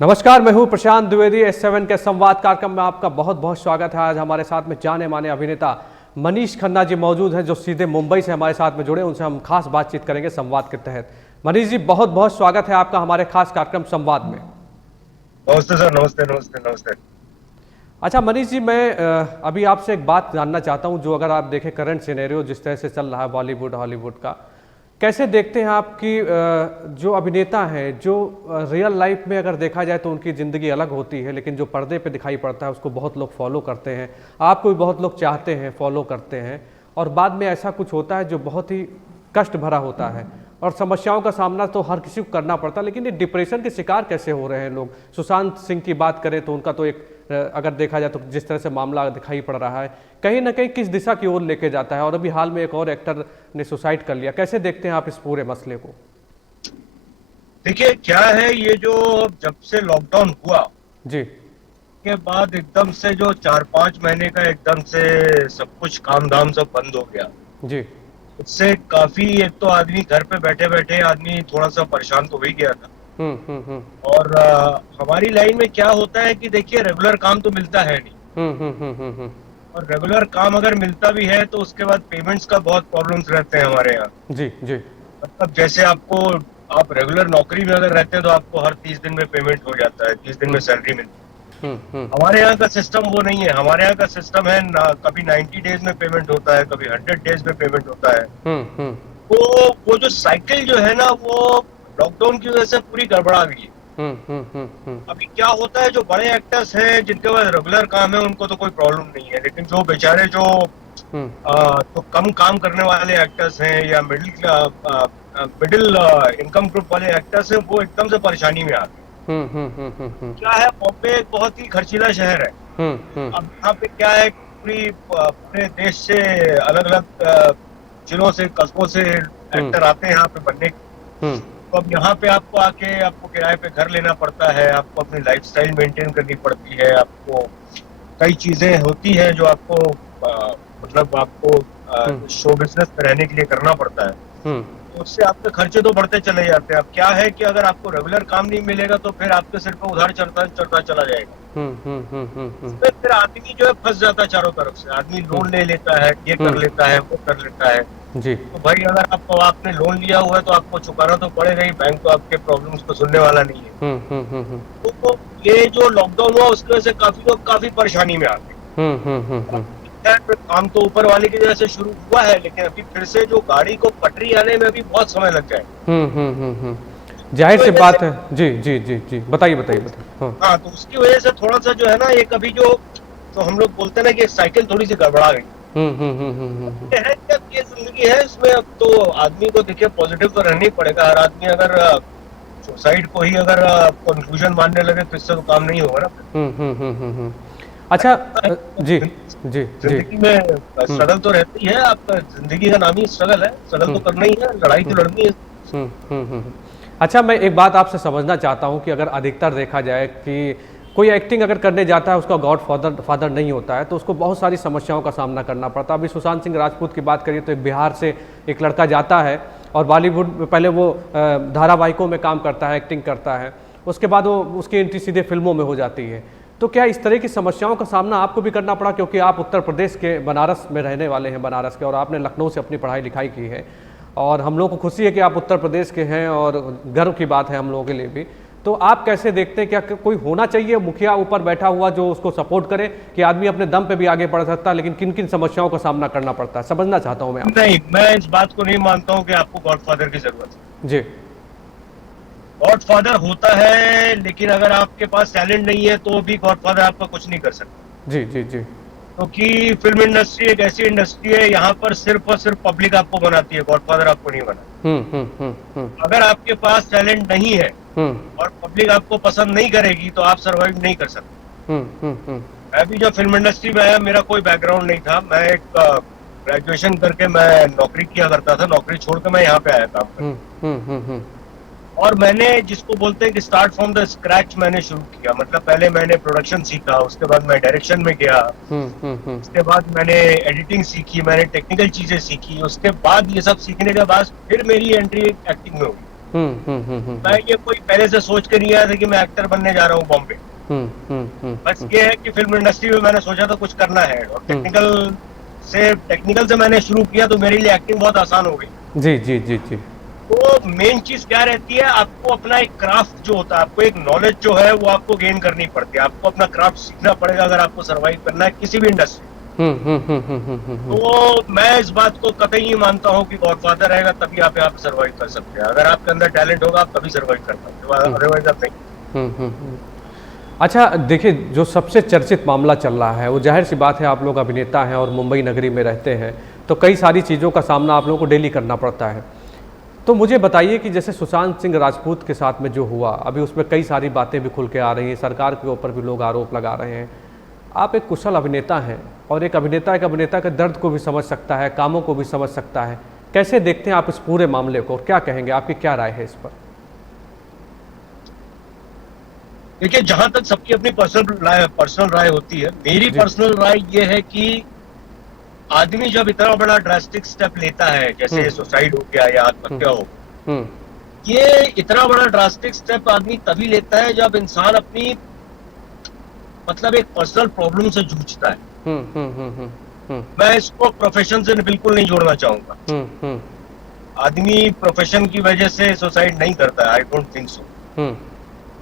नमस्कार, मैं हूं प्रशांत द्विवेदी। S7 के संवाद कार्यक्रम में आपका बहुत बहुत स्वागत है। आज हमारे साथ में जाने माने अभिनेता मनीष खन्ना जी मौजूद हैं, जो सीधे मुंबई से हमारे साथ में जुड़े। उनसे हम खास बातचीत करेंगे संवाद के तहत। मनीष जी, बहुत बहुत स्वागत है आपका हमारे खास कार्यक्रम संवाद में। नमस्ते सर। नमस्ते नमस्ते नमस्ते। अच्छा मनीष जी, मैं अभी आपसे एक बात जानना चाहता हूं। जो अगर आप देखें करंट सिनेरियो जिस तरह से चल रहा है बॉलीवुड हॉलीवुड का, कैसे देखते हैं आपकी जो अभिनेता हैं, जो रियल लाइफ में अगर देखा जाए तो उनकी ज़िंदगी अलग होती है, लेकिन जो पर्दे पे दिखाई पड़ता है उसको बहुत लोग फॉलो करते हैं, आपको भी बहुत लोग चाहते हैं, फॉलो करते हैं, और बाद में ऐसा कुछ होता है जो बहुत ही कष्ट भरा होता है और समस्याओं का सामना तो हर किसी को करना पड़ता है। लेकिन ये डिप्रेशन के शिकार कैसे हो रहे हैं लोग? सुशांत सिंह की बात करें तो उनका तो एक अगर देखा जाए तो जिस तरह से मामला दिखाई पड़ रहा है, कहीं ना कहीं किस दिशा की ओर लेके जाता है। और अभी हाल में एक और एक्टर ने सुसाइड कर लिया। कैसे देखते हैं आप इस पूरे मसले को? देखिए क्या है, ये जो जब से लॉकडाउन हुआ जी के बाद एकदम से जो 4-5 महीने का एकदम से सब कुछ काम धाम सब बंद हो गया। जी। इससे काफी, एक तो आदमी घर पे बैठे बैठे आदमी थोड़ा सा परेशान तो हो ही गया था। हम्म। और हमारी लाइन में क्या होता है कि देखिए रेगुलर काम तो मिलता है नहीं। हम्म। और रेगुलर काम अगर मिलता भी है तो उसके बाद पेमेंट्स का बहुत प्रॉब्लम्स रहते हैं हमारे यहाँ। जी जी। मतलब जैसे आप रेगुलर नौकरी में अगर रहते हैं तो आपको हर 30 दिन में पेमेंट हो जाता है, 30 दिन में सैलरी मिलती है। हम्म। हमारे यहाँ का सिस्टम वो नहीं है। हमारे यहाँ का सिस्टम है ना, कभी 90 डेज में पेमेंट होता है, कभी 100 डेज में पेमेंट होता है। हम्म। तो वो जो साइकिल जो है ना, वो लॉकडाउन की वजह से पूरी गड़बड़ा गई है। अभी क्या होता है, जो बड़े एक्टर्स हैं जिनके पास रेगुलर काम है उनको तो कोई प्रॉब्लम नहीं है, लेकिन जो बेचारे जो तो कम काम करने वाले एक्टर्स हैं या मिडिल इनकम ग्रुप वाले एक्टर्स हैं, वो एकदम से परेशानी में आ गए। क्या है, बॉम्बे एक बहुत ही खर्चीला शहर है। अब यहाँ पे क्या है, पूरे देश से अलग अलग जिलों से, कस्बों से एक्टर आते हैं यहाँ पे बनने। तो अब यहाँ पे आपको आके आपको किराए पे घर लेना पड़ता है, आपको अपनी लाइफस्टाइल मेंटेन करनी पड़ती है, आपको कई चीजें होती हैं जो आपको मतलब आपको शो बिजनेस में रहने के लिए करना पड़ता है। तो उससे आपके खर्चे तो बढ़ते चले जाते हैं। अब क्या है कि अगर आपको रेगुलर काम नहीं मिलेगा तो फिर आपके सिर पे उधार चढ़ता चढ़ता चला जाएगा। इसमें फिर आदमी जो है फंस जाता है चारों तरफ से। आदमी लोन ले लेता है, ये कर लेता है, वो कर लेता है। जी। तो भाई अगर आपने लोन लिया हुआ है तो आपको चुकाना तो पड़ेगा ही। बैंक तो आपके प्रॉब्लम्स को सुनने वाला नहीं है। तो ये जो लॉकडाउन हुआ उसकी वजह से काफी लोग काफी परेशानी में आ गए। काम तो ऊपर वाले की वजह से शुरू हुआ है, लेकिन अभी फिर से जो गाड़ी को पटरी आने में भी बहुत समय लग जाए। जाहिर सी बात है। जी जी जी जी, बताइए बताइए बताइए। हाँ, तो उसकी वजह से थोड़ा सा जो है ना, एक अभी जो तो हम लोग बोलते हैं ना कि एक साइकिल थोड़ी सी गड़बड़ा गई है। जब ये जिंदगी है, इसमें अब तो आदमी को देखिए पॉजिटिव तो रहना ही पड़ेगा। हर आदमी अगर सुसाइड को ही अगर कंक्लूजन मानने लगे तो इससे तो काम नहीं होगा ना। अच्छा। जी जी जी। जिंदगी में स्ट्रगल तो रहती है। आपका जिंदगी का नाम ही स्ट्रगल है। स्ट्रगल तो करना ही है, लड़ाई तो लड़नी है। अच्छा, मैं एक बात आपसे समझना चाहता हूं कि अगर अधिकतर देखा जाए कि कोई एक्टिंग अगर करने जाता है, उसका गॉड फादर नहीं होता है, तो उसको बहुत सारी समस्याओं का सामना करना पड़ता है। अभी सुशांत सिंह राजपूत की बात करिए तो एक बिहार से एक लड़का जाता है और बॉलीवुड में पहले वो धारावाहिकों में काम करता है, एक्टिंग करता है, उसके बाद वो उसकी एंट्री सीधे फिल्मों में हो जाती है। तो क्या इस तरह की समस्याओं का सामना आपको भी करना पड़ा? क्योंकि आप उत्तर प्रदेश के बनारस में रहने वाले हैं, बनारस के, और आपने लखनऊ से अपनी पढ़ाई लिखाई की है, और हम लोग को खुशी है कि आप उत्तर प्रदेश के हैं और गर्व की बात है हम लोगों के लिए भी। तो आप कैसे देखते हैं, क्या कोई होना चाहिए मुखिया ऊपर बैठा हुआ जो उसको सपोर्ट करे कि आदमी अपने दम पे भी आगे बढ़ सकता है, लेकिन किन किन समस्याओं का सामना करना पड़ता है? समझना चाहता हूँ मैं। नहीं, मैं इस बात को नहीं मानता हूँ कि आपको गॉडफादर की जरूरत है। जी। गॉडफादर होता है, लेकिन अगर आपके पास टैलेंट नहीं है तो भी गॉडफादर आपका कुछ नहीं कर सकता। जी जी जी। क्योंकि फिल्म इंडस्ट्री एक ऐसी इंडस्ट्री है, यहाँ पर सिर्फ और सिर्फ पब्लिक आपको बनाती है, गॉडफादर आपको नहीं बना। अगर आपके पास टैलेंट नहीं है और पब्लिक आपको पसंद नहीं करेगी तो आप सर्वाइव नहीं कर सकते। मैं भी जब फिल्म इंडस्ट्री में आया, मेरा कोई बैकग्राउंड नहीं था। मैं एक ग्रेजुएशन करके मैं नौकरी किया करता था। नौकरी छोड़ के मैं यहाँ पे आया काम करने। और मैंने, जिसको बोलते हैं कि स्टार्ट फ्रॉम द स्क्रैच, मैंने शुरू किया। मतलब पहले मैंने प्रोडक्शन सीखा, उसके बाद मैं डायरेक्शन में गया, उसके बाद मैंने एडिटिंग सीखी, मैंने टेक्निकल चीजें सीखी, उसके बाद ये सब सीखने के बाद फिर मेरी एंट्री एक्टिंग में हुई। मैं ये कोई पहले से सोच के नहीं आया था कि मैं एक्टर बनने जा रहा हूँ बॉम्बे। बस ये है कि फिल्म इंडस्ट्री में मैंने सोचा था कुछ करना है, और टेक्निकल से मैंने शुरू किया तो मेरे लिए एक्टिंग बहुत आसान हो गई। जी जी जी जी। तो मेन चीज क्या रहती है, आपको अपना एक क्राफ्ट जो होता है, आपको एक नॉलेज जो है वो आपको गेन करनी पड़ती है, आपको अपना क्राफ्ट सीखना पड़ेगा अगर आपको सर्वाइव करना है किसी भी इंडस्ट्री। तो मैं इस बात को कतई नहीं मानता हूँ कि गॉडफादर रहेगा तभी आप यहाँ पे सर्वाइव कर सकते हैं। अगर आपके अंदर टैलेंट होगा आप तभी सर्वाइव कर सकते हो, अदरवाइज आप नहीं। अच्छा देखिए, जो सबसे चर्चित मामला चल रहा है वो जाहिर सी बात है, आप लोग अभिनेता हैं और मुंबई नगरी में रहते हैं, तो कई सारी चीज़ों का सामना आप लोगों को डेली करना पड़ता है। तो मुझे बताइए कि जैसे सुशांत सिंह राजपूत के साथ में जो हुआ, अभी उसमें कई सारी बातें भी खुल के आ रही हैं, सरकार के ऊपर भी लोग आरोप लगा रहे हैं। आप एक कुशल अभिनेता हैं और एक अभिनेता के दर्द को भी समझ सकता है, कामों को भी समझ सकता है। कैसे देखते हैं आप इस पूरे मामले को और क्या कहेंगे, आपकी क्या राय है इस पर? देखिए, जहां तक सबकी अपनी पर्सनल राय होती है, मेरी पर्सनल राय ये है कि आदमी जब इतना बड़ा ड्रास्टिक स्टेप लेता है, जैसे सुसाइड हो गया या आत्महत्या हो, ये इतना बड़ा ड्रास्टिक स्टेप आदमी तभी लेता है जब इंसान अपनी मतलब एक पर्सनल प्रॉब्लम से जूझता है। मैं इसको प्रोफेशन से बिल्कुल नहीं जोड़ना चाहूंगा। आदमी प्रोफेशन की वजह से सुसाइड नहीं करता, आई डोंट थिंक सो।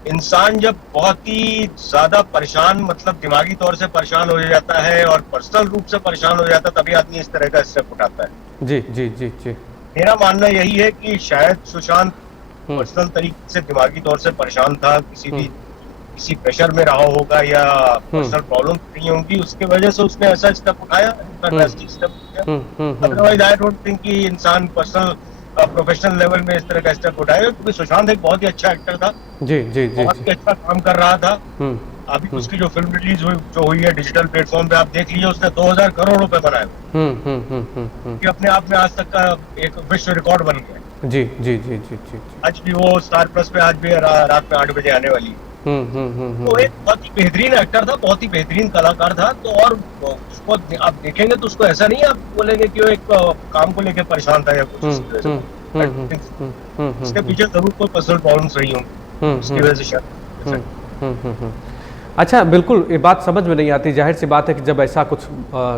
इंसान जब बहुत ही ज्यादा परेशान, मतलब दिमागी तौर से परेशान हो जाता है और पर्सनल रूप से परेशान हो जाता है, तभी आदमी इस तरह का स्टेप उठाता है। जी जी जी जी। मेरा मानना यही है कि शायद सुशांत पर्सनल तरीके से दिमागी तौर से परेशान था, किसी प्रेशर में रहा होगा या पर्सनल प्रॉब्लम नहीं होंगी, उसके वजह से उसने ऐसा स्टेप उठाया, ड्रास्टिक स्टेप उठाया। अदरवाइज आई डोंट थिंक कि इंसान पर्सनल प्रोफेशनल लेवल में इस तरह का स्टेप उठाएगा, क्योंकि सुशांत एक बहुत ही अच्छा एक्टर था। जी जी जी, बहुत ही अच्छा काम कर रहा था। अभी उसकी जो फिल्म रिलीज हुई है डिजिटल प्लेटफॉर्म पे, आप देख लीजिए, उसने 2000 करोड़ रुपए बनाए, कि अपने आप में आज तक का एक विश्व रिकॉर्ड बन गया। जी जी जी जी जी। आज भी वो स्टार प्लस पे आज भी रात में 8 बजे आने वाली है। तो एक बहुत ही बेहतरीन एक्टर था, बहुत ही बेहतरीन कलाकार था। तो और उसको आप देखेंगे तो उसको ऐसा नहीं आप बोलेंगे कि वो एक काम को लेकर परेशान था या कुछ। इसके पीछे जरूर कोई पर्सनल प्रॉब्लम्स रही होंगी, उसकी वजह से शायद। अच्छा, बिल्कुल ये बात समझ में नहीं आती। जाहिर सी बात है कि जब ऐसा कुछ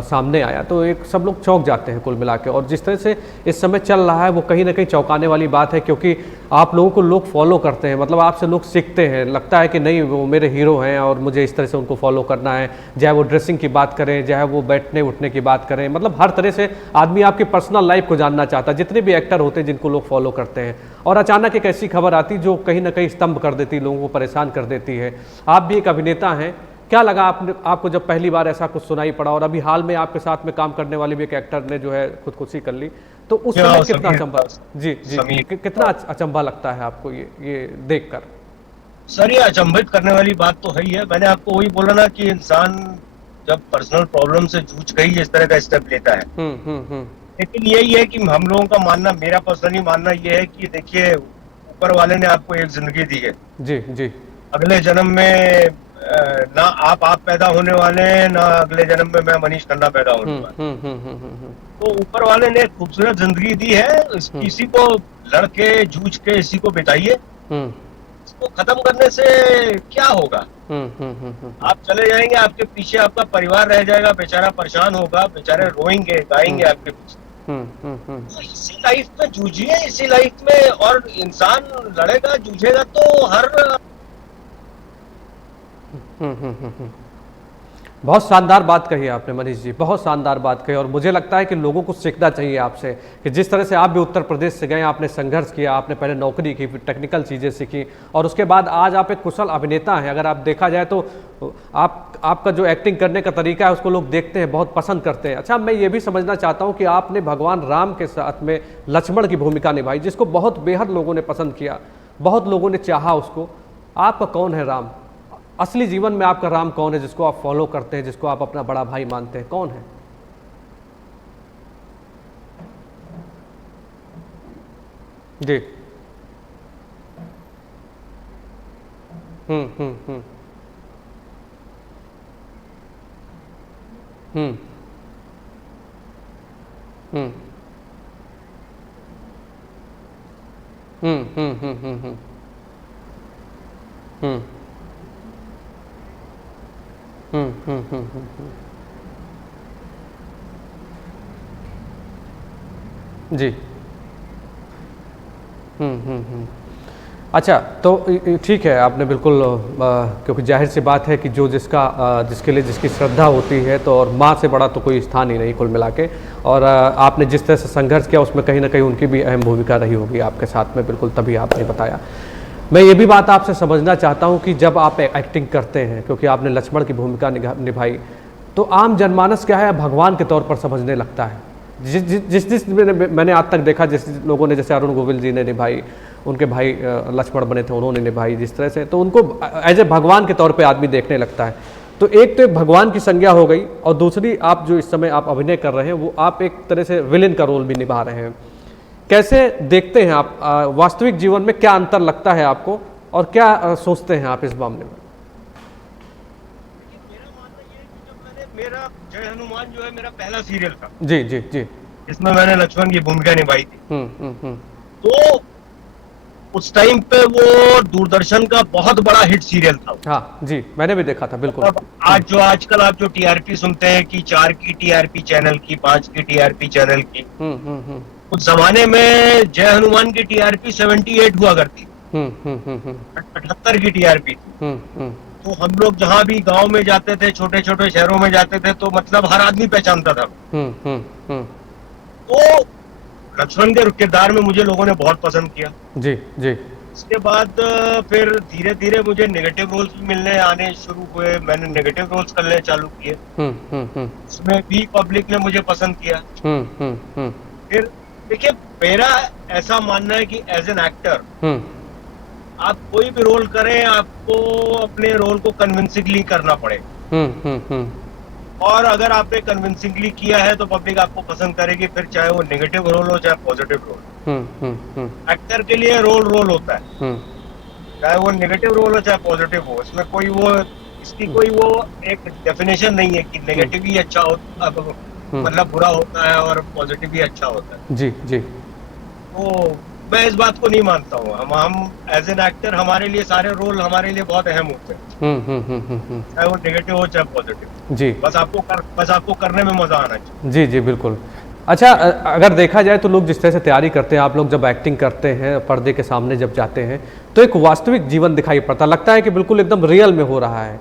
सामने आया तो एक सब लोग चौंक जाते हैं कुल मिला के, और जिस तरह से इस समय चल रहा है वो कहीं ना कहीं चौंकाने वाली बात है, क्योंकि आप लोगों को लोग फॉलो करते हैं, मतलब आपसे लोग सीखते हैं, लगता है कि नहीं वो मेरे हीरो हैं और मुझे इस तरह से उनको फॉलो करना है। चाहे वो ड्रेसिंग की बात करें, चाहे वो बैठने उठने की बात करें, मतलब हर तरह से आदमी आपकी पर्सनल लाइफ को जानना चाहता है, जितने भी एक्टर होते हैं जिनको लोग फॉलो करते हैं। और अचानक एक ऐसी खबर आती जो कहीं ना कहीं स्तंभ कर देती, लोगों को परेशान कर देती है। आप भी एक अभिनेता हैं, क्या लगा आपको जब पहली बार ऐसा कुछ सुनाई पड़ा? और अभी हाल में आपके साथ में काम करने वाले भी एक एक्टर ने जो है खुदकुशी कर ली, तो उस समय कितना अचंभा, जी जी, कितना अचंभा लगता है आपको ये देखकर? सर, ये अचंभित करने वाली बात तो है ही है। मैंने आपको वही बोला ना कि इंसान जब पर्सनल प्रॉब्लम से जूझ कर ही इस तरह का स्टेप लेता है। लेकिन यही है कि हम लोगों का मानना, मेरा पर्सनली मानना ये है कि देखिए, ऊपर वाले ने आपको एक जिंदगी दी है। जी जी। अगले जन्म में ना आप पैदा होने वाले हैं, ना अगले जन्म में मैं मनीष खन्ना पैदा होने वाला। तो ऊपर वाले ने खूबसूरत जिंदगी दी है, इसी को लड़के जूझ के इसी को बिताइए। इसको खत्म करने से क्या होगा? आप चले जाएंगे, आपके पीछे आपका परिवार रह जाएगा, बेचारा परेशान होगा, बेचारे रोएंगे गाएंगे आपके पीछे। तो इसी लाइफ में जूझिए, इसी लाइफ में, और इंसान लड़ेगा जूझेगा तो हर बहुत शानदार बात कही आपने मनीष जी, बहुत शानदार बात कही। और मुझे लगता है कि लोगों को सीखना चाहिए आपसे कि जिस तरह से आप भी उत्तर प्रदेश से गए, आपने संघर्ष किया, आपने पहले नौकरी की, फिर टेक्निकल चीज़ें सीखी, और उसके बाद आज आप एक कुशल अभिनेता हैं। अगर आप देखा जाए तो आपका जो एक्टिंग करने का तरीका है उसको लोग देखते हैं, बहुत पसंद करते हैं। अच्छा, मैं ये भी समझना चाहता हूँ कि आपने भगवान राम के साथ में लक्ष्मण की भूमिका निभाई, जिसको बहुत बेहद लोगों ने पसंद किया, बहुत लोगों ने चाहा उसको। आपका कौन है राम? असली जीवन में आपका राम कौन है, जिसको आप फॉलो करते हैं, जिसको आप अपना बड़ा भाई मानते हैं? कौन है? जी। हम्म हम्म हम्म हम्म हम्म हम्म हम्म हम्म जी। अच्छा, तो ठीक है, आपने बिल्कुल क्योंकि जाहिर सी बात है कि जो जिसके लिए जिसकी श्रद्धा होती है, तो और माँ से बड़ा तो कोई स्थान ही नहीं कुल मिला के। और आपने जिस तरह से संघर्ष किया उसमें कहीं ना कहीं उनकी भी अहम भूमिका रही होगी आपके साथ में, बिल्कुल, तभी आपने बताया। मैं ये भी बात आपसे समझना चाहता हूँ कि जब आप एक्टिंग करते हैं, क्योंकि आपने लक्ष्मण की भूमिका निभाई, तो आम जनमानस क्या है, भगवान के तौर पर समझने लगता है। जिस मैंने आज तक देखा, जिस लोगों ने, जैसे अरुण गोविल जी ने निभाई, उनके भाई लक्ष्मण बने थे, उन्होंने निभाई जिस तरह से, तो उनको एज ए भगवान के तौर पे आदमी देखने लगता है। तो एक तो एक भगवान की संज्ञा हो गई, और दूसरी आप जो इस समय आप अभिनय कर रहे हैं, वो आप एक तरह से विलेन का रोल भी निभा रहे हैं। कैसे देखते हैं आप, वास्तविक जीवन में क्या अंतर लगता है आपको, और क्या सोचते हैं आप इस मामले में? मेरा मानना ये है कि जब मेरा जय हनुमान जो है मेरा पहला सीरियल था, जी जी जी, इसमें मैंने लक्ष्मण की भूमिका निभाई थी। तो उस टाइम पे वो दूरदर्शन का बहुत बड़ा हिट सीरियल था। हाँ जी, मैंने भी देखा था, बिल्कुल। आज आजकल आप जो टीआरपी सुनते हैं कि 4 की टीआरपी चैनल की, 5 की टीआरपी चैनल की, उस जमाने में जय हनुमान की टीआरपी 78 हुआ करती, 78 की टीआरपी थी। तो हम लोग जहाँ भी गांव में जाते थे, छोटे छोटे शहरों में जाते थे, तो मतलब हर आदमी पहचानता था। तो लक्ष्मण के किरदार में मुझे लोगों ने बहुत पसंद किया। जी जी। इसके बाद फिर धीरे धीरे मुझे नेगेटिव रोल्स भी मिलने आने शुरू हुए, मैंने नेगेटिव रोल्स करने चालू किए। उसमें भी पब्लिक ने मुझे पसंद किया। फिर देखिए, मेरा ऐसा मानना है कि एज एन एक्टर आप कोई भी रोल करें, आपको अपने रोल को कन्विंसिंगली करना पड़ेगा। और अगर आपने कन्विंसिंगली किया है तो पब्लिक आपको पसंद करेगी, फिर चाहे वो नेगेटिव रोल हो चाहे पॉजिटिव रोल। एक्टर के लिए रोल होता है, चाहे वो नेगेटिव रोल हो चाहे पॉजिटिव हो। इसमें कोई इसकी कोई एक डेफिनेशन नहीं है कि नेगेटिव ही अच्छा होता, मतलब बुरा होता है, और पॉजिटिव ही अच्छा होता है। जी जी। तो मैं इस बात को नहीं मानता हूँ। हम एज एन एक्टर, हमारे लिए सारे रोल हमारे लिए बहुत अहम होते हैं, चाहे वो नेगेटिव हो चाहे पॉजिटिव। जी, बस आपको करने में मजा आना चाहिए। जी जी, बिल्कुल। अच्छा, अगर देखा जाए तो लोग जिस तरह से तैयारी करते हैं, आप लोग जब एक्टिंग करते हैं, पर्दे के सामने जब जाते हैं, तो एक वास्तविक जीवन दिखाई पड़ता, लगता है कि बिल्कुल एकदम रियल में हो रहा है।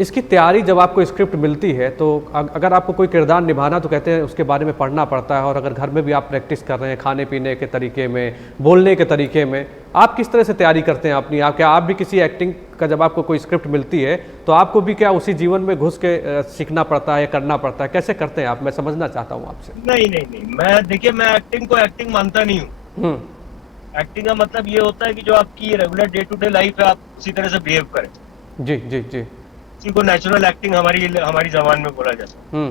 इसकी तैयारी जब आपको स्क्रिप्ट मिलती है, तो अगर आपको कोई किरदार निभाना, तो कहते हैं उसके बारे में पढ़ना पड़ता है। और अगर घर में भी आप प्रैक्टिस कर रहे हैं, खाने पीने के तरीके में, बोलने के तरीके में, आप किस तरह से तैयारी करते हैं अपनी? क्या आप भी किसी एक्टिंग का, जब आपको कोई स्क्रिप्ट मिलती है, तो आपको भी क्या उसी जीवन में घुस के सीखना पड़ता है या करना पड़ता है? कैसे करते हैं आप? मैं समझना चाहता हूँ आपसे। नहीं, मैं एक्टिंग को एक्टिंग मानता नहीं हूँ। एक्टिंग का मतलब ये होता है कि जो आपकी regular day to day life है, आप उसी तरह से बिहेव करें। जी जी जी। इसी को नेचुरल एक्टिंग हमारी जबान में बोला जाता है।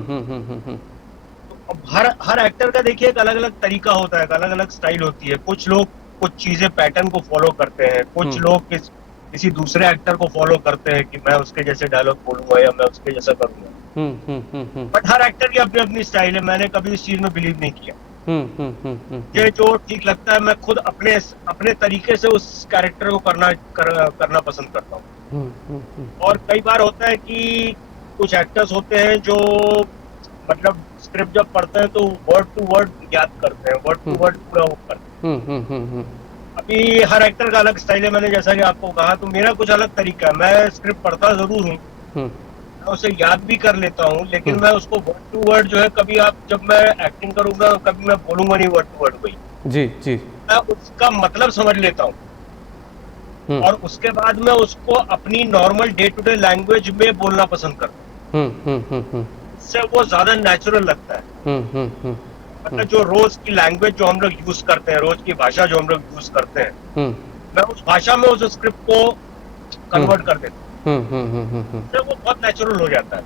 तो हर एक्टर का देखिए एक अलग अलग तरीका होता है, अलग अलग स्टाइल होती है। कुछ लोग कुछ चीजें पैटर्न को फॉलो करते हैं, कुछ लोग किसी दूसरे एक्टर को फॉलो करते हैं कि मैं उसके जैसे डायलॉग बोलूंगा या मैं उसके जैसा करूंगा। बट हर एक्टर की अपनी अपनी स्टाइल है। मैंने कभी इस चीज में बिलीव नहीं किया। ये जो ठीक लगता है, मैं खुद अपने तरीके से उस कैरेक्टर को करना पसंद करता हूँ। और कई बार होता है कि कुछ एक्टर्स होते हैं जो मतलब स्क्रिप्ट जब पढ़ते हैं तो वर्ड टू वर्ड याद करते हैं, वर्ड टू वर्ड पूरा वो करते हैं। अभी हर एक्टर का अलग स्टाइल है। मैंने जैसा कि आपको कहा, तो मेरा कुछ अलग तरीका है। मैं स्क्रिप्ट पढ़ता जरूर हूँ, मैं उसे याद भी कर लेता हूँ, लेकिन मैं उसको वर्ड टू वर्ड जो है, कभी जब मैं एक्टिंग करूंगा कभी मैं बोलूंगा नहीं वर्ड टू वर्ड वही। जी जी। मैं उसका मतलब समझ लेता हूँ, और उसके बाद मैं उसको अपनी normal day to day language में बोलना पसंद करता हूँ। इससे वो ज्यादा नेचुरल लगता है। मतलब जो रोज की लैंग्वेज जो हम लोग यूज करते हैं, रोज की भाषा जो हम लोग यूज करते हैं, मैं उस भाषा में उस स्क्रिप्ट को कन्वर्ट कर देता हूँ। तो वो बहुत नेचुरल हो जाता है।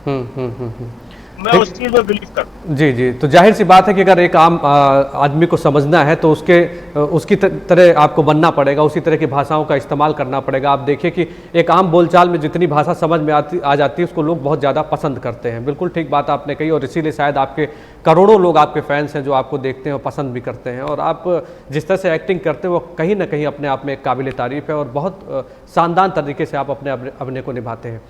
मैं उस चीज में बिलीव करता हूँ। जी जी, तो जाहिर सी बात है कि अगर एक आम आदमी को समझना है तो उसकी तरह आपको बनना पड़ेगा, उसी तरह की भाषाओं का इस्तेमाल करना पड़ेगा। आप देखिए कि एक आम बोलचाल में जितनी भाषा समझ में आ जाती है उसको लोग बहुत ज़्यादा पसंद करते हैं। बिल्कुल ठीक बात आपने कही, और इसीलिए शायद आपके करोड़ों लोग आपके फैंस हैं जो आपको देखते हैं और पसंद भी करते हैं। और आप जिस तरह से एक्टिंग करते हैं वो कहीं ना कहीं अपने आप में एक काबिल तारीफ़ है और बहुत शानदार तरीके से आप अपने अभिनय को निभाते हैं।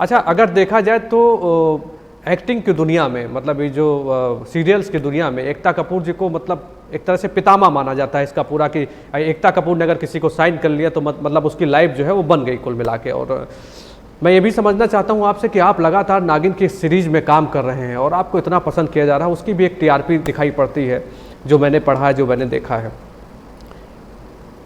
अच्छा, अगर देखा जाए तो एक्टिंग की दुनिया में, मतलब ये जो सीरियल्स की दुनिया में एकता कपूर जी को मतलब एक तरह से पितामह माना जाता है इसका पूरा, कि एकता कपूर ने अगर किसी को साइन कर लिया तो मतलब उसकी लाइफ जो है वो बन गई कुल मिला के। और मैं ये भी समझना चाहता हूँ आपसे कि आप लगातार नागिन की सीरीज में काम कर रहे हैं और आपको इतना पसंद किया जा रहा है, उसकी भी एक टीआरपी दिखाई पड़ती है, जो मैंने पढ़ा है, जो मैंने देखा है।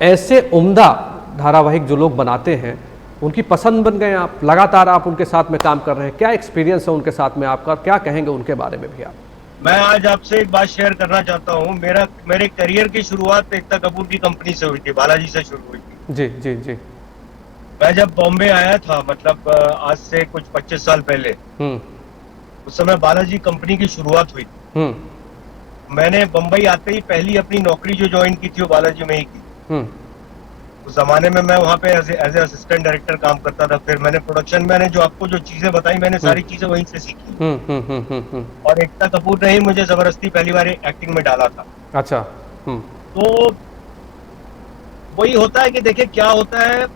ऐसे उम्दा धारावाहिक जो लोग बनाते हैं उनकी पसंद बन गए आप, लगातार आप उनके साथ में काम कर रहे हैं। क्या एक्सपीरियंस है उनके साथ में आपका, क्या कहेंगे उनके बारे में भी आप? मैं आज आपसे एक बात शेयर करना चाहता हूँ। मेरे करियर की शुरुआत एकता कपूर की कंपनी से हुई थी, बालाजी से शुरू हुई थी। जी जी जी। मैं जब बॉम्बे आया था, मतलब आज से कुछ 25 साल पहले, उस समय बालाजी कंपनी की शुरुआत हुई थी। मैंने बम्बई आते ही पहली अपनी नौकरी जो ज्वाइन की थी वो बालाजी में ही की। उस जमाने में मैं वहाँ पे एज ए असिस्टेंट डायरेक्टर काम करता था। फिर मैंने प्रोडक्शन, मैंने जो आपको जो चीजें बताई, मैंने सारी चीजें वहीं से सीखी। और एकता कपूर ने ही मुझे जबरदस्ती पहली बार एक्टिंग में डाला था। अच्छा। तो वही होता है कि देखिए क्या होता है,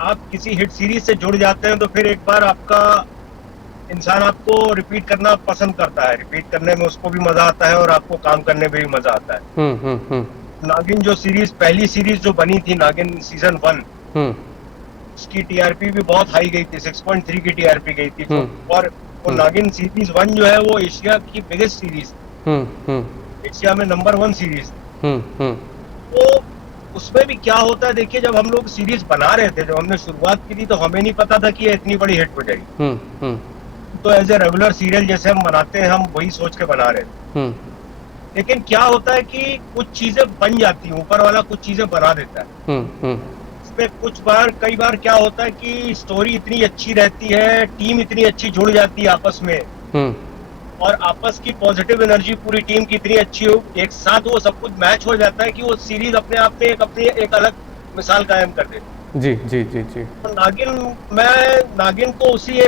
आप किसी हिट सीरीज से जुड़ जाते हैं तो फिर एक बार आपका इंसान आपको रिपीट करना पसंद करता है, रिपीट करने में उसको भी मजा आता है और आपको काम करने में भी मजा आता है। नागिन जो सीरीज, पहली सीरीज जो बनी थी नागिन सीजन 1, उसकी टीआरपी भी बहुत हाई गई थी, 6.3 की टीआरपी गई थी। और वो नागिन सीरीज 1 जो है वो एशिया की बिगेस्ट सीरीज, एशिया में नंबर 1 सीरीज। तो उसमें भी क्या होता है, देखिए जब हम लोग सीरीज बना रहे थे, जब हमने शुरुआत की थी तो हमें नहीं पता था कि ये इतनी बड़ी हिट हो जाएगी। तो एज ए रेगुलर सीरियल जैसे हम बनाते हैं, हम वही सोच के बना रहे थे। लेकिन क्या होता है कि कुछ चीजें बन जाती हैं, ऊपर वाला कुछ चीजें बना देता है। इसमें कई बार क्या होता है कि स्टोरी इतनी अच्छी रहती है, टीम इतनी अच्छी जुड़ जाती है आपस में, और आपस की पॉजिटिव एनर्जी पूरी टीम की इतनी अच्छी हो, एक साथ वो सब कुछ मैच हो जाता है कि वो सीरीज अपने आप में एक अलग मिसाल कायम कर देती है। जी जी जी जी। तो नागिन को उसी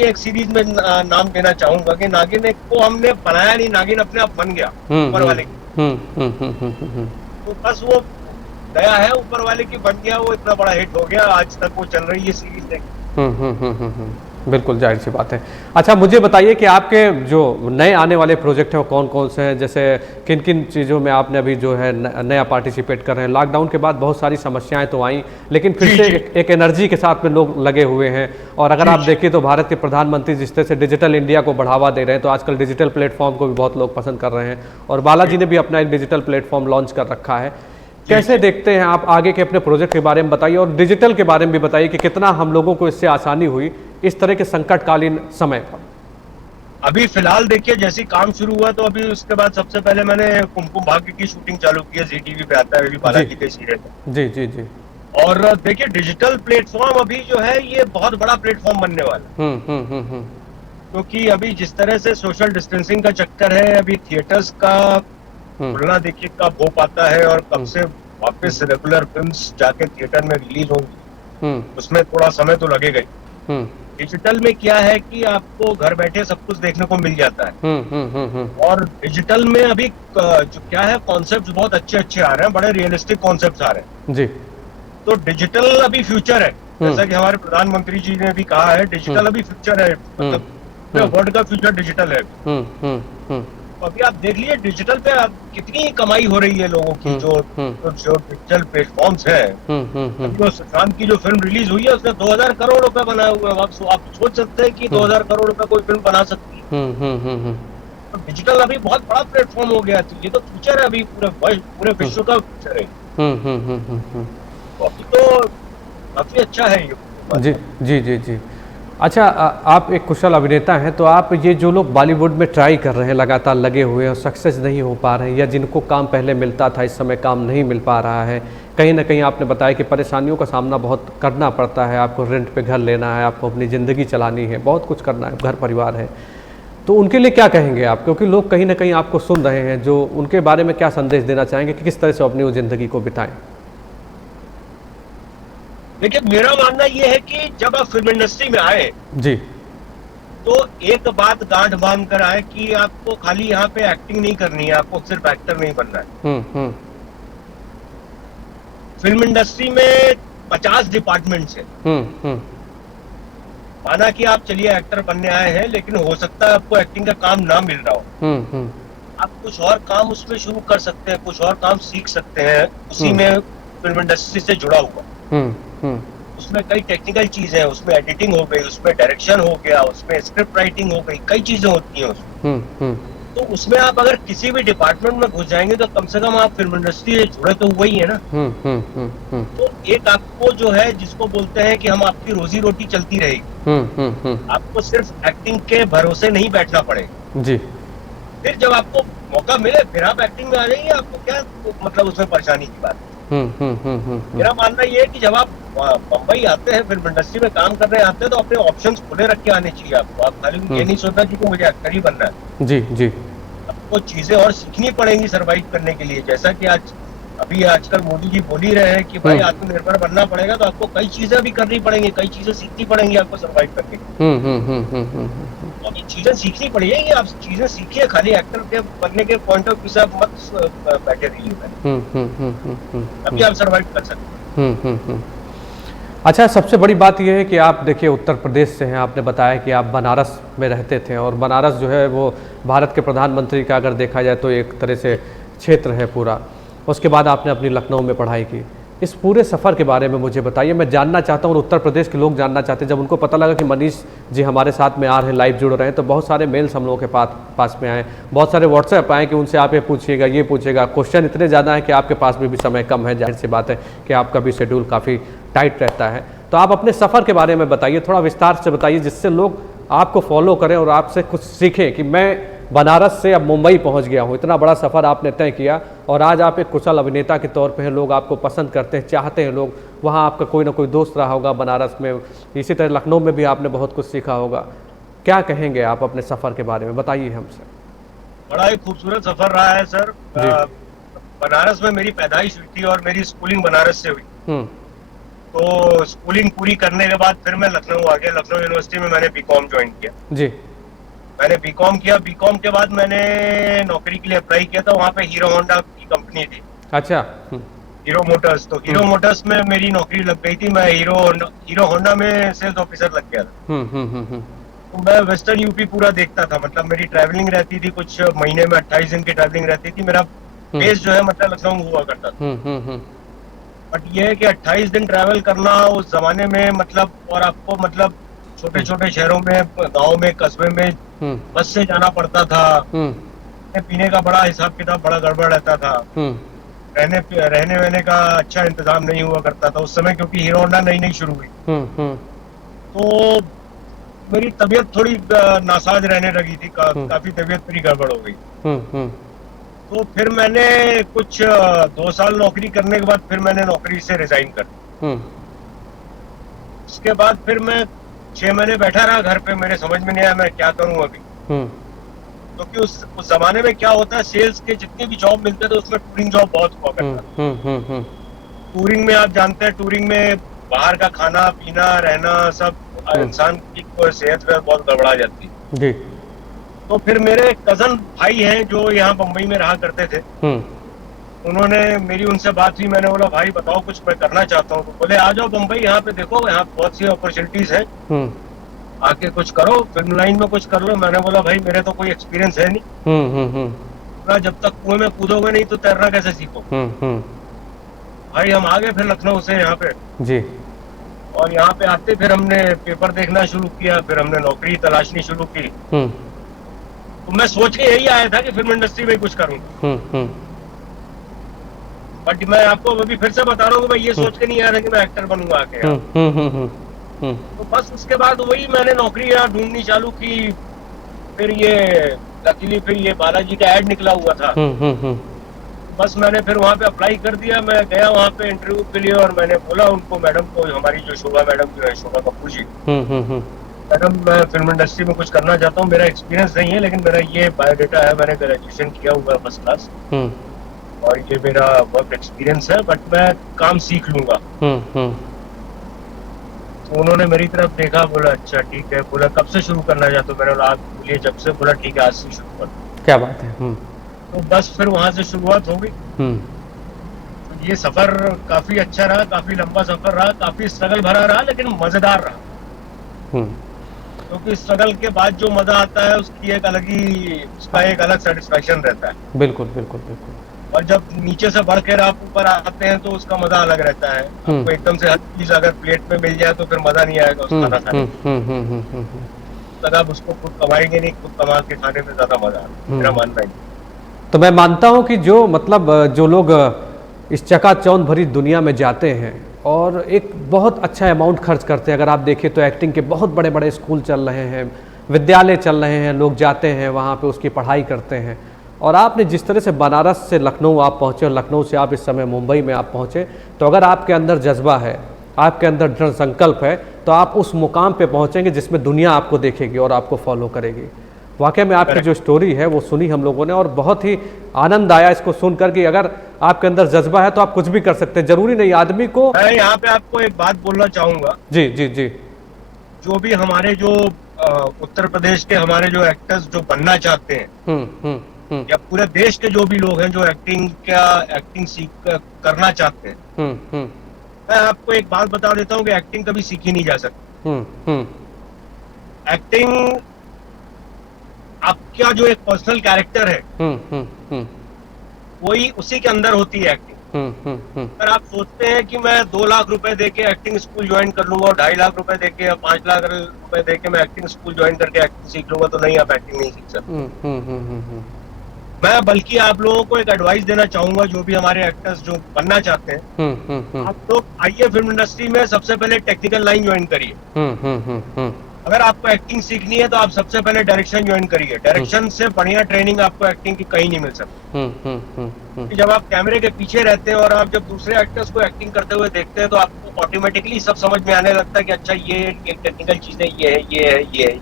एक सीरीज में नाम देना चाहूंगा कि नागिन एक को हमने बनाया नहीं, नागिन अपने आप बन गया ऊपर वाले की। तो बस वो दया है ऊपर वाले की, बन गया, वो इतना बड़ा हिट हो गया, आज तक वो चल रही है सीरीज। देखिए बिल्कुल जाहिर सी बात है। अच्छा, मुझे बताइए कि आपके जो नए आने वाले प्रोजेक्ट हैं वो कौन कौन से हैं, जैसे किन किन चीज़ों में आपने अभी जो है नया पार्टिसिपेट कर रहे हैं? लॉकडाउन के बाद बहुत सारी समस्याएं तो आई, लेकिन फिर से एक एनर्जी के साथ में लोग लगे हुए हैं। और अगर आप देखिए तो भारत के प्रधानमंत्री जिस तरह से डिजिटल इंडिया को बढ़ावा दे रहे हैं, तो आजकल डिजिटल प्लेटफॉर्म को भी बहुत लोग पसंद कर रहे हैं, और बालाजी ने भी अपना एक डिजिटल प्लेटफॉर्म लॉन्च कर रखा है। कैसे देखते हैं आप आगे के अपने प्रोजेक्ट के बारे में बताइए, और डिजिटल के बारे में भी बताइए कि कितना हम लोगों को इससे आसानी हुई इस तरह के संकटकालीन समय पर। अभी फिलहाल देखिए जैसे काम शुरू हुआ तो अभी उसके बाद सबसे पहले मैंने कुमकुम भाग्य की शूटिंग चालू की है, जी टीवी पे आता है, अभी बालाजी के सीरियल है। जी जी जी। और देखिए डिजिटल प्लेटफॉर्म अभी जो है ये बहुत बड़ा प्लेटफॉर्म बनने वाला है। क्योंकि अभी जिस तरह से सोशल डिस्टेंसिंग का चक्कर है, अभी थिएटर्स का खुलना देखिए कब हो पाता है और कब से वापस रेगुलर फिल्म्स जाके थिएटर में रिलीज होंगी, उसमें थोड़ा समय तो लगेगा ही। डिजिटल में क्या है कि आपको घर बैठे सब कुछ देखने को मिल जाता है। और डिजिटल में अभी जो क्या है, कॉन्सेप्ट्स बहुत अच्छे आ रहे हैं, बड़े रियलिस्टिक कॉन्सेप्ट्स आ रहे हैं जी। तो डिजिटल अभी फ्यूचर है, जैसा कि हमारे प्रधानमंत्री जी ने भी कहा है, डिजिटल अभी फ्यूचर है, मतलब वर्ल्ड का फ्यूचर डिजिटल है। तो अभी आप देख लीजिए डिजिटल पे आप कितनी कमाई हो रही है लोगों की, जो डिजिटल प्लेटफॉर्म्स है। तो सुशांत की जो फिल्म रिलीज हुई है उसने 2000 करोड़ रुपए बनाए हुए हैं। आप सोच सकते हैं कि 2000 करोड़ रुपए कोई फिल्म बना सकती है। तो डिजिटल अभी बहुत बड़ा प्लेटफॉर्म हो गया, तो ये तो फ्यूचर है, अभी पूरे विश्व का फ्यूचर है। तो अभी तो काफी अच्छा है ये। जी जी जी जी। अच्छा, आप एक कुशल अभिनेता हैं, तो आप ये जो लोग बॉलीवुड में ट्राई कर रहे हैं, लगातार लगे हुए हैं और सक्सेस नहीं हो पा रहे हैं, या जिनको काम पहले मिलता था इस समय काम नहीं मिल पा रहा है, कहीं ना कहीं आपने बताया कि परेशानियों का सामना बहुत करना पड़ता है, आपको रेंट पे घर लेना है, आपको अपनी ज़िंदगी चलानी है, बहुत कुछ करना है, घर परिवार है, तो उनके लिए क्या कहेंगे आप, क्योंकि लोग कहीं ना कहीं आपको सुन रहे हैं, जो उनके बारे में क्या संदेश देना चाहेंगे कि किस तरह से अपनी वो ज़िंदगी को बिताएं? देखिए, मेरा मानना ये है कि जब आप फिल्म इंडस्ट्री में आए जी। तो एक बात गांठ बांध कर आए कि आपको खाली यहाँ पे एक्टिंग नहीं करनी है, आपको सिर्फ एक्टर नहीं बनना है। फिल्म इंडस्ट्री में 50 डिपार्टमेंट्स है। माना कि आप चलिए एक्टर बनने आए हैं, लेकिन हो सकता है आपको एक्टिंग का काम ना मिल रहा हो। आप कुछ और काम उसमें शुरू कर सकते हैं, कुछ और काम सीख सकते हैं उसी में, फिल्म इंडस्ट्री से जुड़ा हुआ। उसमें कई टेक्निकल चीजें हैं, उसमें एडिटिंग हो गई, उसमें डायरेक्शन हो गया, उसमें स्क्रिप्ट राइटिंग हो गई, कई चीजें होती हैं उसमें। तो उसमें आप अगर किसी भी डिपार्टमेंट में घुस जाएंगे तो कम से कम आप फिल्म इंडस्ट्री से जुड़े तो वही है ना। तो एक आपको जो है, जिसको बोलते हैं कि हम आपकी रोजी रोटी चलती रहेगी, आपको सिर्फ एक्टिंग के भरोसे नहीं बैठना पड़ेगा जी। फिर जब आपको मौका मिले फिर आप एक्टिंग में आ जाइए, आपको क्या मतलब उसमें परेशानी की बात है। मेरा मानना ये है कि जब आप बम्बई आते हैं, फिल्म इंडस्ट्री में काम करने आते हैं, तो अपने ऑप्शंस खुले रख के आने चाहिए आपको। आप खाली ये नहीं सोचना कि मुझे एक्टर ही बनना है। जी जी। आपको चीजें और सीखनी पड़ेंगी सर्वाइव करने के लिए। जैसा कि आजकल मोदी जी बोल ही रहे हैं कि भाई आत्मनिर्भर बनना पड़ेगा, तो आपको कई चीजें भी करनी पड़ेंगी, कई चीजें सीखनी पड़ेंगी आपको सर्वाइव करने के लिए। तो ये चीजें सीखनी पड़ेगी, आप चीजें सीखिए, खाली एक्टर के बनने के पॉइंट ऑफ व्यू से आप मत बैठे रहिए, तभी आप सर्वाइव कर सकते हैं। अच्छा, सबसे बड़ी बात यह है कि आप देखिए उत्तर प्रदेश से हैं, आपने बताया कि आप बनारस में रहते थे, और बनारस जो है वो भारत के प्रधानमंत्री का अगर देखा जाए तो एक तरह से क्षेत्र है पूरा। उसके बाद आपने अपनी लखनऊ में पढ़ाई की। इस पूरे सफ़र के बारे में मुझे बताइए, मैं जानना चाहता हूँ और उत्तर प्रदेश के लोग जानना चाहते हैं। जब उनको पता लगा कि मनीष जी हमारे साथ में आ रहे हैं, लाइव जुड़ रहे हैं, तो बहुत सारे मेल्स हम लोगों के पास में आए, बहुत सारे व्हाट्सएप आए कि उनसे आप ये पूछिएगा, ये पूछिएगा। क्वेश्चन इतने ज़्यादा हैं कि आपके पास भी समय कम है, जाहिर सी बात है कि आपका भी शेड्यूल काफ़ी टाइट रहता है। तो आप अपने सफ़र के बारे में बताइए, थोड़ा विस्तार से बताइए, जिससे लोग आपको फॉलो करें और आपसे कुछ सीखें कि मैं बनारस से अब मुंबई पहुंच गया हूं। इतना बड़ा सफ़र आपने तय किया और आज आप एक कुशल अभिनेता के तौर पे हैं, लोग आपको पसंद करते हैं, चाहते हैं लोग। वहां आपका कोई ना कोई दोस्त रहा होगा बनारस में, इसी तरह लखनऊ में भी आपने बहुत कुछ सीखा होगा। क्या कहेंगे आप अपने सफ़र के बारे में, बताइए हमसे। बड़ा ही खूबसूरत सफ़र रहा है सर। बनारस में मेरी पैदाइश हुई थी और मेरी स्कूलिंग बनारस से हुई। तो स्कूलिंग पूरी करने के बाद फिर मैं लखनऊ आ गया। लखनऊ यूनिवर्सिटी में मैंने बीकॉम ज्वाइन किया जी। मैंने बीकॉम किया। बीकॉम के बाद मैंने नौकरी के लिए अप्लाई किया था। वहाँ पे हीरो होंडा की कंपनी थी। अच्छा। Hero Motors. तो हीरो मोटर्स में मेरी नौकरी लग गई थी। मैं हीरो होंडा में सेल्स ऑफिसर लग गया था। तो मैं वेस्टर्न यूपी पूरा देखता था। मतलब मेरी ट्रैवलिंग रहती थी, कुछ महीने में 28 दिन की ट्रैवलिंग रहती थी। मेरा बेस जो है मतलब लखनऊ हुआ करता था। बट ये है कि 28 दिन ट्रैवल करना उस जमाने में मतलब, और आपको मतलब छोटे छोटे शहरों में, गाँव में, कस्बे में बस से जाना पड़ता था। पीने का बड़ा हिसाब किताब बड़ा गड़बड़ रहता था। रहने वहने का अच्छा इंतजाम नहीं हुआ करता था उस समय, क्योंकि हीरो होंडा नई नई शुरू हुई। तो मेरी तबीयत थोड़ी नासाज रहने लगी थी। काफी तबीयत मेरी गड़बड़ हो गई। तो फिर मैंने कुछ 2 साल नौकरी करने के बाद फिर मैंने नौकरी से रिजाइन कर दी। उसके बाद फिर मैं 6 महीने बैठा रहा घर पे। मेरे समझ में नहीं आया मैं क्या करूं अभी। क्योंकि उस जमाने में क्या होता है, सेल्स के जितने भी जॉब मिलते थे उसमें टूरिंग जॉब बहुत हुआ करता था। टूरिंग में आप जानते हैं, टूरिंग में बाहर का खाना पीना रहना सब, इंसान की सेहत बहुत गड़बड़ा जाती है। तो फिर मेरे कजन भाई हैं जो यहाँ बम्बई में रहा करते थे। उन्होंने मेरी उनसे बात हुई। मैंने बोला भाई बताओ कुछ, मैं करना चाहता हूँ। तो बोले आ जाओ बम्बई, यहाँ पे देखो यहाँ बहुत सी अपॉर्चुनिटीज हैं, आके कुछ करो, फिल्म लाइन में कुछ कर लो। मैंने बोला भाई मेरे तो कोई एक्सपीरियंस है नहीं। जब तक कुएं में कूदोगे नहीं तो तैरना कैसे सीखो। भाई हम आ गए फिर लखनऊ से यहाँ पे जी। और यहाँ पे आते फिर हमने पेपर देखना शुरू किया, फिर हमने नौकरी तलाशनी शुरू की। तो मैं सोच के यही आया था कि फिल्म इंडस्ट्री में कुछ करूँ। बट मैं आपको अभी फिर से बता रहा हूँ कि मैं ये सोच के नहीं आया था कि मैं एक्टर बनूंगा आके। तो बस उसके बाद वही मैंने नौकरी यहाँ ढूंढनी चालू की। फिर ये लकीली फिर ये बालाजी का एड निकला हुआ था। बस मैंने फिर वहाँ पे अप्लाई कर दिया। मैं गया वहाँ पे इंटरव्यू के लिए और मैंने बोला उनको, मैडम को, हमारी जो शोभा मैडम जो है, शोभा कपूर जी, मैडम मैं फिल्म इंडस्ट्री में कुछ करना चाहता हूँ, मेरा एक्सपीरियंस नहीं है लेकिन मेरा ये बायोडाटा है, मैंने ग्रेजुएशन किया हुआ है फर्स्ट क्लास, और ये मेरा वर्क एक्सपीरियंस है, बट मैं काम सीख लूंगा। तो उन्होंने मेरी तरफ देखा, बोला अच्छा ठीक है, बोला कब से शुरू करना चाहते हो, मैंने बोला आप बोलिए जब से, बोला ठीक है आज से शुरू कर दो। क्या बात है। तो बस फिर वहां से शुरुआत हो गई। तो ये सफर काफी अच्छा रहा, काफी लंबा सफर रहा, काफी स्ट्रगल भरा रहा, लेकिन मजेदार रहा। क्योंकि स्ट्रगल के बाद जो मजा आता है उसकी एक अलग ही, उसका एक अलग सेटिस्फेक्शन रहता है। बिल्कुल बिल्कुल बिल्कुल। और जब नीचे से बढ़कर आप ऊपर आते हैं तो उसका मजा अलग रहता है। आपको एकदम से हर चीज अगर प्लेट में मिल जाए तो फिर मजा नहीं आएगा उस खाना खाने में। तब आप उसको खुद कमाएंगे नहीं, खुद कमा के खाने में ज्यादा मजा आता है, मेरा मानना है। तो मैं मानता हूँ कि जो मतलब जो लोग इस चकाचौंध भरी दुनिया में जाते हैं और एक बहुत अच्छा अमाउंट खर्च करते हैं, अगर आप देखें तो एक्टिंग के बहुत बड़े बड़े स्कूल चल रहे हैं, विद्यालय चल रहे हैं, लोग जाते हैं वहाँ पे उसकी पढ़ाई करते हैं। और आपने जिस तरह से बनारस से लखनऊ आप पहुँचे और लखनऊ से आप इस समय मुंबई में आप पहुँचे, तो अगर आपके अंदर जज्बा है, आपके अंदर दृढ़ संकल्प है, तो आप उस मुकाम पे पहुँचेंगे जिसमें दुनिया आपको देखेगी और आपको फॉलो करेगी। वाकई में आपकी जो स्टोरी है वो सुनी हम लोगों ने और बहुत ही आनंद आया इसको सुनकर कि अगर आपके अंदर जज्बा है तो आप कुछ भी कर सकते हैं, जरूरी नहीं आदमी को। मैं यहाँ पे आपको एक बात बोलना चाहूंगा। जी जी जी। जो भी हमारे जो उत्तर प्रदेश के हमारे जो एक्टर्स जो बनना चाहते हैं, या पूरे देश के जो भी लोग हैं जो एक्टिंग सीख करना चाहते हैं, मैं आपको एक बात बता देता हूँ कि एक्टिंग कभी सीखी नहीं जा सकती। एक्टिंग आपका जो एक पर्सनल कैरेक्टर है, वही उसी के अंदर होती है एक्टिंग। अगर आप सोचते हैं कि मैं 2 लाख रुपए देके एक्टिंग स्कूल ज्वाइन कर लूंगा और 2.5 लाख रुपए देके या 5 लाख रुपए देके मैं एक्टिंग स्कूल ज्वाइन करके एक्टिंग सीख लूंगा, तो नहीं, आप एक्टिंग नहीं सीख सकते। मैं बल्कि आप लोगों को एक एडवाइस देना चाहूंगा, जो भी हमारे एक्टर्स जो बनना चाहते हैं, आप लोग आइए फिल्म इंडस्ट्री में, सबसे पहले टेक्निकल लाइन ज्वाइन करिए। अगर आपको एक्टिंग सीखनी है तो आप सबसे पहले डायरेक्शन ज्वाइन करिए। डायरेक्शन से बढ़िया ट्रेनिंग आपको एक्टिंग की कहीं नहीं मिल सकती। जब आप कैमरे के पीछे रहते हैं और आप जब दूसरे एक्टर्स को एक्टिंग करते हुए देखते हैं तो आपको ऑटोमेटिकली सब समझ में आने लगता है कि अच्छा ये एक टेक्निकल चीज है, ये है, ये है, ये है।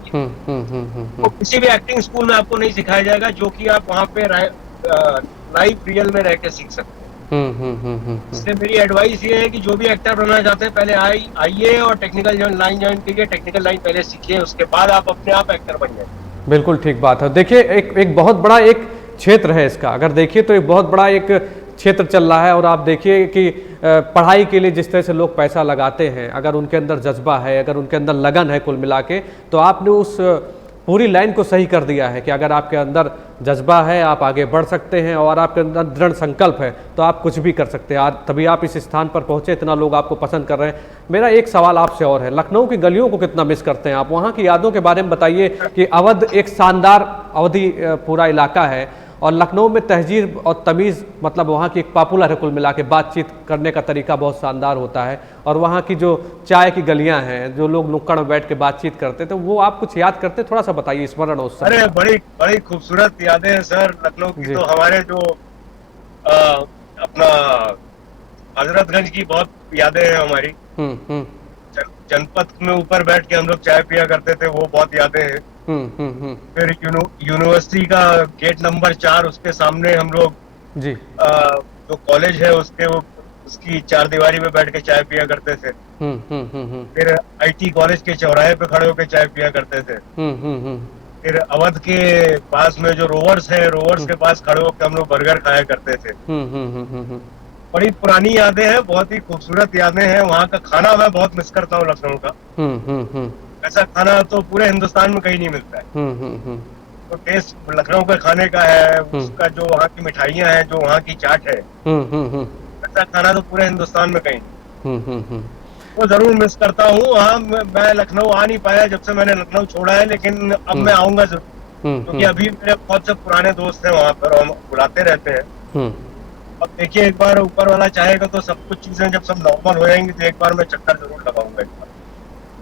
तो किसी भी एक्टिंग स्कूल में आपको नहीं सिखाया जाएगा, जो कि आप वहाँ पे लाइव रियल में रह के सीख सकते हैं। इसलिए मेरी एडवाइस ये है कि जो भी एक्टर बनना चाहते हैं, पहले आइए और टेक्निकल लाइन ज्वाइन कीजिए, टेक्निकल लाइन पहले सीखिए, उसके बाद आप अपने आप एक्टर बन जाए। बिल्कुल ठीक बात है। देखिए एक बहुत बड़ा एक क्षेत्र है इसका, अगर देखिए तो एक बहुत बड़ा एक क्षेत्र चल रहा है। और आप देखिए कि पढ़ाई के लिए जिस तरह से लोग पैसा लगाते हैं, अगर उनके अंदर जज्बा है, अगर उनके अंदर लगन है कुल मिला के, तो आपने उस पूरी लाइन को सही कर दिया है कि अगर आपके अंदर जज्बा है आप आगे बढ़ सकते हैं और आपके अंदर दृढ़ संकल्प है तो आप कुछ भी कर सकते हैं। आज तभी आप इस स्थान पर पहुंचे, इतना लोग आपको पसंद कर रहे हैं। मेरा एक सवाल आपसे और है, लखनऊ की गलियों को कितना मिस करते हैं आप? वहाँ की यादों के बारे में बताइए कि अवध एक शानदार अवधि पूरा इलाका है और लखनऊ में तहजीब और तमीज़ मतलब वहाँ की एक पॉपुलर है, कुल मिला के बातचीत करने का तरीका बहुत शानदार होता है। और वहाँ की जो चाय की गलियाँ हैं, जो लोग नुक्कड़ में बैठ के बातचीत करते, तो वो आप कुछ याद करते, थोड़ा सा बताइए स्मरण उस समय। अरे बड़ी खूबसूरत यादें हैं सर लखनऊ की। तो हमारे जो अपना हजरतगंज की बहुत यादें हैं हमारी। जनपद में ऊपर बैठ के हम लोग चाय पिया करते थे, वो बहुत यादें हैं। फिर यूनिवर्सिटी का गेट नंबर 4, उसके सामने हम लोग जी जो कॉलेज है उसकी 4 दीवारी में बैठ के चाय पिया करते थे। फिर आईटी कॉलेज के चौराहे पे खड़े होकर चाय पिया करते थे। फिर अवध के पास में जो रोवर्स है, रोवर्स के पास खड़े होकर हम लोग बर्गर खाया करते थे। बड़ी पुरानी यादें हैं, बहुत ही खूबसूरत यादें हैं। वहाँ का खाना मैं बहुत मिस करता हूँ लखनऊ का। ऐसा खाना तो पूरे हिंदुस्तान में कहीं नहीं मिलता है। तो टेस्ट लखनऊ के खाने का है, उसका जो वहाँ की मिठाइयाँ हैं, जो वहाँ की चाट है, ऐसा खाना तो पूरे हिंदुस्तान में कहीं। वो जरूर मिस करता हूँ। हाँ, मैं लखनऊ आ नहीं पाया जब से मैंने लखनऊ छोड़ा है, लेकिन अब मैं आऊंगा जरूर, क्योंकि अभी मेरे बहुत से पुराने दोस्त हैं वहाँ पर, हम बुलाते रहते हैं। अब देखिए, एक बार ऊपर वाला चाहेगा तो सब कुछ चीजें जब सब नॉर्मल हो जाएंगी तो एक बार मैं चक्कर जरूर लगाऊंगा एक बार।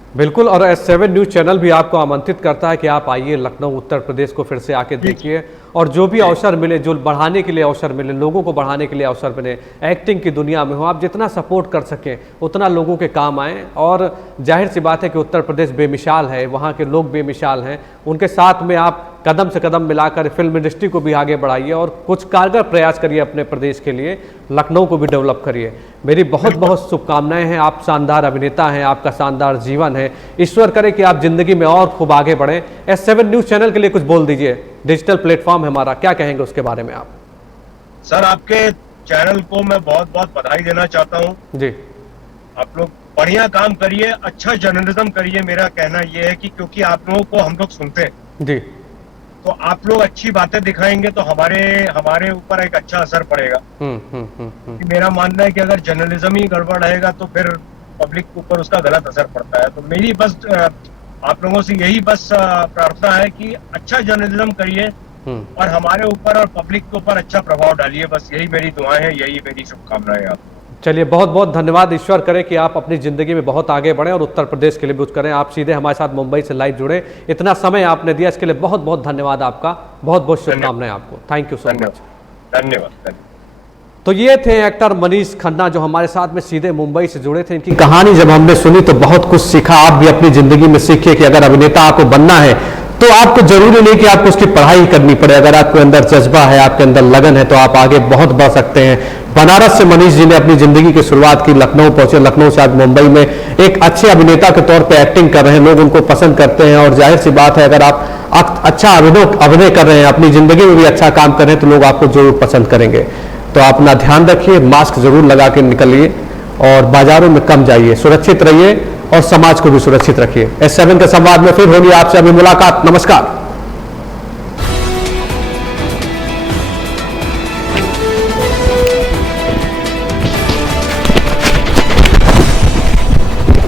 बिल्कुल, और S7 न्यूज़ चैनल भी आपको आमंत्रित करता है कि आप आइए लखनऊ उत्तर प्रदेश को फिर से आके देखिए, और जो भी अवसर मिले, जो बढ़ाने के लिए अवसर मिले, लोगों को बढ़ाने के लिए अवसर मिले, एक्टिंग की दुनिया में हो, आप जितना सपोर्ट कर सकें उतना लोगों के काम आएँ। और जाहिर सी बात है कि उत्तर प्रदेश बेमिसाल है, वहाँ के लोग बेमिसाल हैं, उनके साथ में आप कदम से कदम मिलाकर फिल्म इंडस्ट्री को भी आगे बढ़ाइए और कुछ कारगर प्रयास करिए अपने प्रदेश के लिए, लखनऊ को भी डेवलप करिए। मेरी बहुत बहुत शुभकामनाएं हैं। आप शानदार अभिनेता हैं, आपका शानदार जीवन है, ईश्वर करे कि आप जिंदगी में और खूब आगे बढ़ें। S7 न्यूज़ चैनल के लिए कुछ बोल दीजिए, डिजिटल प्लेटफॉर्म है हमारा, क्या कहेंगे उसके बारे में आप? सर, आपके चैनल को मैं बहुत बहुत बधाई देना चाहता हूँ जी। आप लोग बढ़िया काम करिए, अच्छा जर्नलिज्म करिए। मेरा कहना यह है कि क्योंकि आप लोगों को हम लोग सुनते हैं जी, तो आप लोग अच्छी बातें दिखाएंगे तो हमारे ऊपर एक अच्छा असर पड़ेगा। मेरा मानना है कि अगर जर्नलिज्म ही गड़बड़ रहेगा तो फिर पब्लिक के ऊपर उसका गलत असर पड़ता है। तो मेरी बस आप लोगों से यही बस प्रार्थना है कि अच्छा जर्नलिज्म करिए और हमारे ऊपर और पब्लिक के ऊपर अच्छा प्रभाव डालिए। बस यही मेरी दुआएं हैं, यही मेरी शुभकामनाएं हैं। चलिए, बहुत बहुत धन्यवाद। ईश्वर करे कि आप अपनी ज़िंदगी में बहुत आगे बढ़ें और उत्तर प्रदेश के लिए भी कुछ करें। आप सीधे हमारे साथ मुंबई से लाइव जुड़े, इतना समय आपने दिया, इसके लिए बहुत बहुत धन्यवाद आपका। बहुत बहुत शुभकामनाएं आपको। Thank you so much. धन्यवाद। तो ये थे एक्टर मनीष खन्ना जो हमारे साथ में सीधे मुंबई से जुड़े थे। इनकी कहानी जब हमने सुनी तो बहुत कुछ सीखा। आप भी अपनी ज़िंदगी में सीखिए कि अगर अभिनेता आपको बनना है तो आपको जरूरी नहीं कि आपको उसकी पढ़ाई करनी पड़े। अगर आपके अंदर जज्बा है, आपके अंदर लगन है, तो आप आगे बहुत बढ़ सकते हैं। बनारस से मनीष जी ने अपनी जिंदगी की शुरुआत की, लखनऊ पहुंचे, लखनऊ से आज मुंबई में एक अच्छे अभिनेता के तौर पे एक्टिंग कर रहे हैं, लोग उनको पसंद करते हैं। और जाहिर सी बात है, अगर आप अच्छा अभिनय कर रहे हैं, अपनी जिंदगी में भी अच्छा काम कर रहे हैं, तो लोग आपको जरूर पसंद करेंगे। तो अपना ध्यान रखिए, मास्क जरूर लगा के निकलिए और बाजारों में कम जाइए, सुरक्षित रहिए और समाज को भी सुरक्षित रखिए। S7 के संवाद में फिर होगी आपसे अभी मुलाकात। नमस्कार।